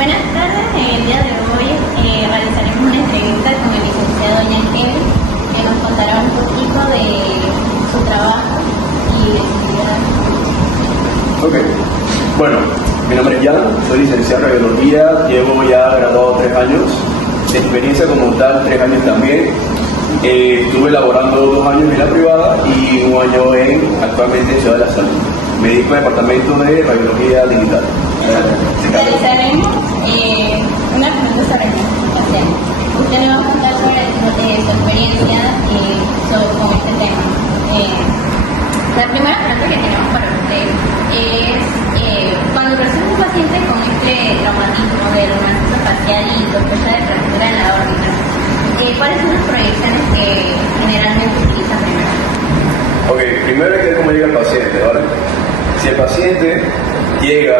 Buenas tardes, en el día de hoy realizaremos una entrevista con el licenciado Yankel, que nos contará un poquito de su trabajo y de su vida. Ok, bueno, mi nombre es Jan, soy licenciado en radiología, llevo ya graduado 3 años, de experiencia como tal 3 años también. Estuve laborando 2 años en la privada y 1 año actualmente en Ciudad de la Salud. Me dedico al departamento de radiología digital. Realizaremos una pregunta sobre la investigación. Usted nos va a contar sobre su experiencia con este tema. La primera pregunta que tenemos para usted es, cuando recibe un paciente con este traumatismo del reumatismo facial y sospecha de fractura en la órbita, ¿cuáles son las proyecciones que generalmente utiliza primero? Ok, primero hay que ver cómo llega el paciente, ¿vale? Si el paciente llega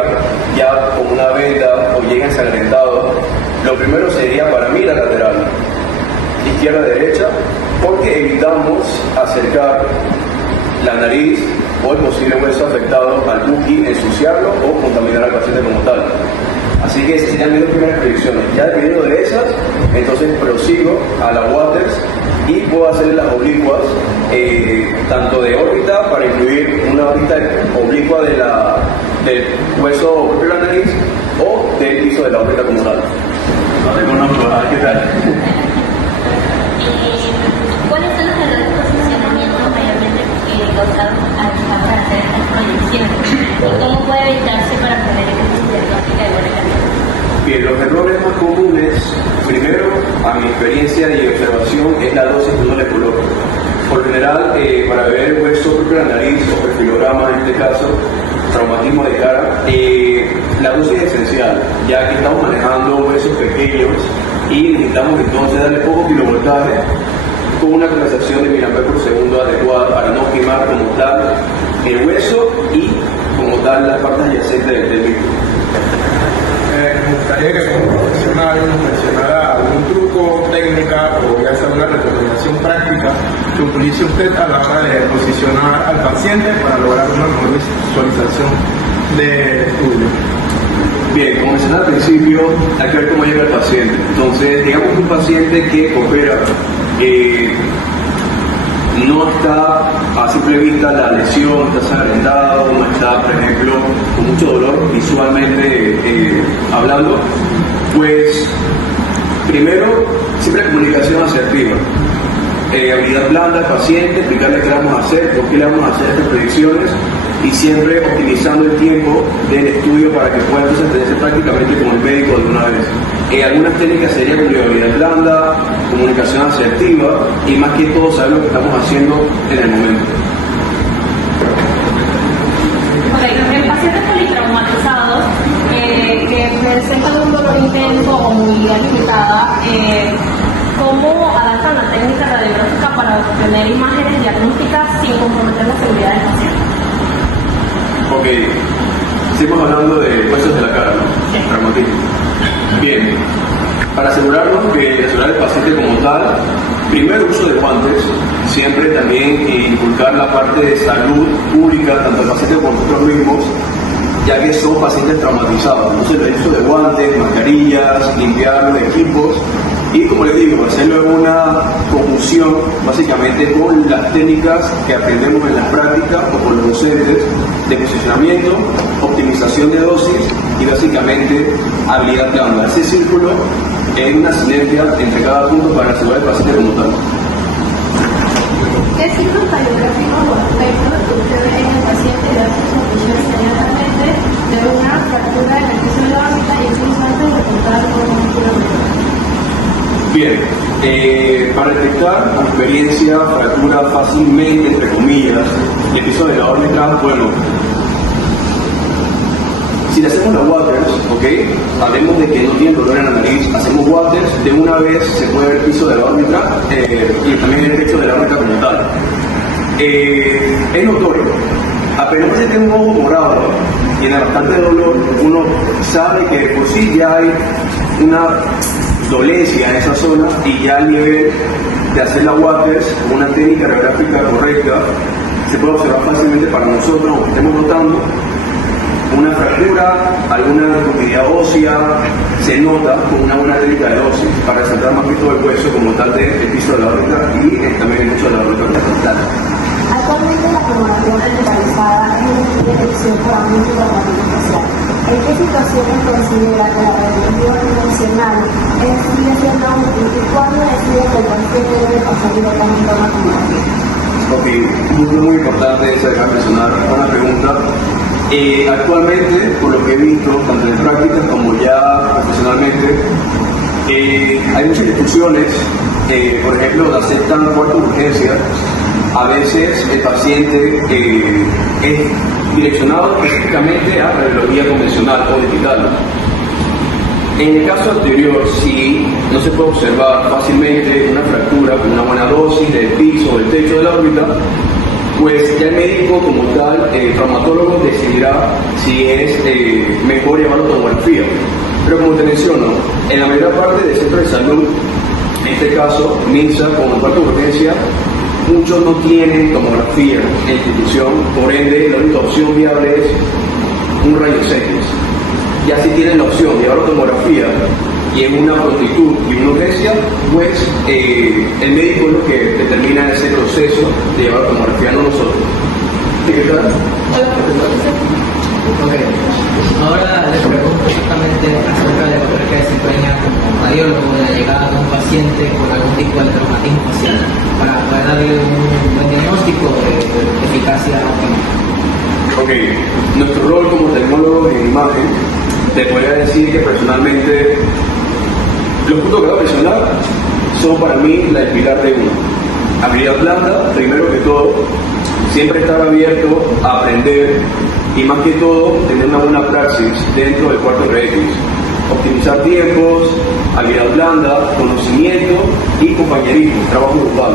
ya con una venda o llega ensangrentado, lo primero sería para mí la lateral, izquierda-derecha, porque evitamos acercar la nariz o el posible hueso afectado al buki, ensuciarlo o contaminar al paciente como tal. Así que esas serían mis 2 primeras predicciones. Ya dependiendo de esas, entonces prosigo a la Waters y puedo hacer las oblicuas, tanto de órbita, para incluir una órbita oblicua del hueso propio de la nariz o del piso de la órbita como tal. No te conozco, ¿qué tal? ¿Cuáles son los errores de posicionamiento mayormente causados para hacer estas proyecciones? ¿Y cómo puede evitarse para obtener esta diagnóstica de buena calidad? Bien, los errores más comunes, primero, a mi experiencia y observación, es la dosis que uno le coloca. Por general, para ver el hueso propio de la nariz o perfilograma, en este caso, traumatismo de cara, la dosis es esencial, ya que estamos manejando huesos pequeños y necesitamos entonces darle poco kilovoltaje con una condensación de miliamperes por segundo adecuada para no quemar como tal el hueso y como tal las partes adyacentes del mismo. Me gustaría que como profesional nos mencionara algún truco, técnica o ya sea una recomendación práctica que utilice usted a la hora de posicionar al paciente para lograr una mejor visualización del estudio. Bien, como mencioné al principio, hay que ver cómo llega el paciente. Entonces, digamos que un paciente que opera no está a simple vista la lesión, está sangrentado, no está, por ejemplo, con mucho dolor visualmente hablando, pues primero, siempre comunicación asertiva. Habilidad blanda al paciente, explicarle qué le vamos a hacer, por qué le vamos a hacer estas predicciones y siempre optimizando el tiempo del estudio para que pueda entonces atenderse prácticamente con el médico de una vez. Algunas técnicas serían habilidad blanda, comunicación asertiva y más que todo saber lo que estamos haciendo en el momento. Ok, en pacientes politraumatizados que presentan un dolor intenso o movilidad limitada, ¿cómo adaptan la técnica radiográfica para obtener imágenes diagnósticas sin comprometer la seguridad del paciente? Ok, seguimos hablando de huesos de la cara, ¿no? Traumatismo. Bien, para asegurarnos que asegurar al paciente como tal, primero uso de guantes, siempre también inculcar la parte de salud pública, tanto al paciente como nosotros mismos, ya que son pacientes traumatizados. Entonces el uso de guantes, mascarillas, limpiar los equipos y, como les digo, hacerlo en una conjunción básicamente con las técnicas que aprendemos en la práctica o con los docentes de posicionamiento, optimización de dosis y básicamente habilidad blanda. Ese círculo es una sinergia entre cada punto para asegurar el paciente como tal. ¿Qué signos radiográficos o aspectos que usted ve en el paciente y da sus conclusiones inmediatamente de una fractura en el piso de la órbita y incluso antes de contar con una fractura menor? Bien, para detectar con experiencia fractura fácilmente, entre comillas, el piso de la órbita, bueno, si le hacemos la Waters, ¿ok? Sabemos de que no tiene dolor en la nariz, hacemos Waters, de una vez se puede ver el piso de la órbita y también el pecho de la órbita como tal. Es notorio, apenas se tiene un ojo morado, tiene bastante dolor, uno sabe que por sí ya hay una dolencia en esa zona y ya al nivel de hacer la Waters con una técnica radiográfica correcta se puede observar fácilmente para nosotros, aunque estemos notando una fractura, alguna deformidad ósea, se nota con una buena técnica de dosis para resaltar más que todo el hueso como tal del piso de la órbita y también el hecho de la órbita horizontal. Actualmente la tomografía computarizada es una detección por aumento de traumatismo facial. ¿En qué situaciones considera que la radiología convencional sigue siendo útil y cuándo decide que el paciente debe pasar directamente a una tomografía? Ok, muy importante esa de mencionar, una pregunta. Actualmente, por lo que he visto, tanto en prácticas como ya profesionalmente, hay muchas discusiones, por ejemplo, aceptan cuarta urgencia. A veces el paciente es direccionado específicamente a radiología convencional o digital. En el caso anterior, si no se puede observar fácilmente una fractura con una buena dosis del piso o del techo de la órbita, pues ya el médico como tal, el traumatólogo, decidirá si es mejor llevarlo a tomografía. Pero como te menciono, en la mayor parte de centros de salud, en este caso, MINSA, como cuarta urgencia, muchos no tienen tomografía en la institución, por ende la única opción viable es un rayos X. Ya si tienen la opción de llevar a tomografía y en una prontitud y una urgencia, pues el médico es lo que determina ese proceso de llevar a tomografía, no nosotros. ¿Sí, qué tal? Ok, ahora les pregunto justamente acerca del papel que desempeña como radiólogo de la llegada de un paciente con algún tipo de traumatismo facial para poder darle un buen diagnóstico de eficacia óptima. Ok, nuestro rol como tecnólogo en imagen, te podría decir que personalmente los puntos que voy a mencionar son para mí el pilar de uno. Habilidad blanda, primero que todo, siempre estar abierto a aprender y más que todo tener una buena praxis dentro del cuarto RX. Optimizar tiempos, habilidad blanda, conocimiento y compañerismo, trabajo grupal.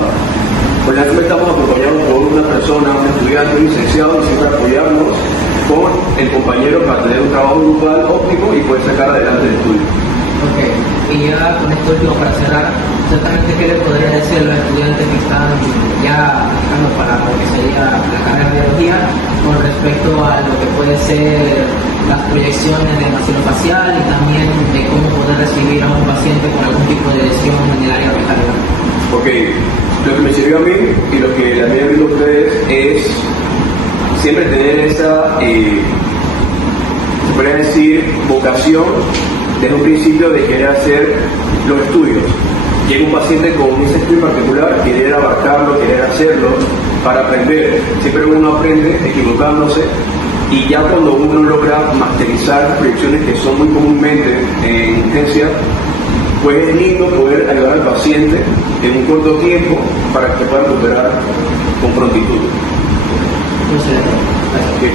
Por ejemplo, estamos acompañados por una persona, un estudiante, un licenciado, y siempre apoyarnos con el compañero para tener un trabajo grupal óptimo y poder sacar adelante el estudio. Ok, y ya con esto último para cerrar, exactamente qué le podría decir a los estudiantes que están ya aplicando para lo que sería la carrera de biología con respecto a lo que puede ser las proyecciones de maxilofacial y también de cómo poder recibir a un paciente con algún tipo de lesión en el área orbital? Ok, lo que me sirvió a mí y lo que les había visto a ustedes es siempre tener esa, se podría decir, vocación desde un principio de querer hacer los estudios. Llega un paciente con ese estudio particular, querer abarcarlo, querer hacerlo para aprender. Siempre uno aprende equivocándose y ya cuando uno logra masterizar proyecciones que son muy comúnmente en urgencia, pues es lindo poder ayudar al paciente en un corto tiempo para que pueda recuperar con prontitud. Entonces, ¿Qué?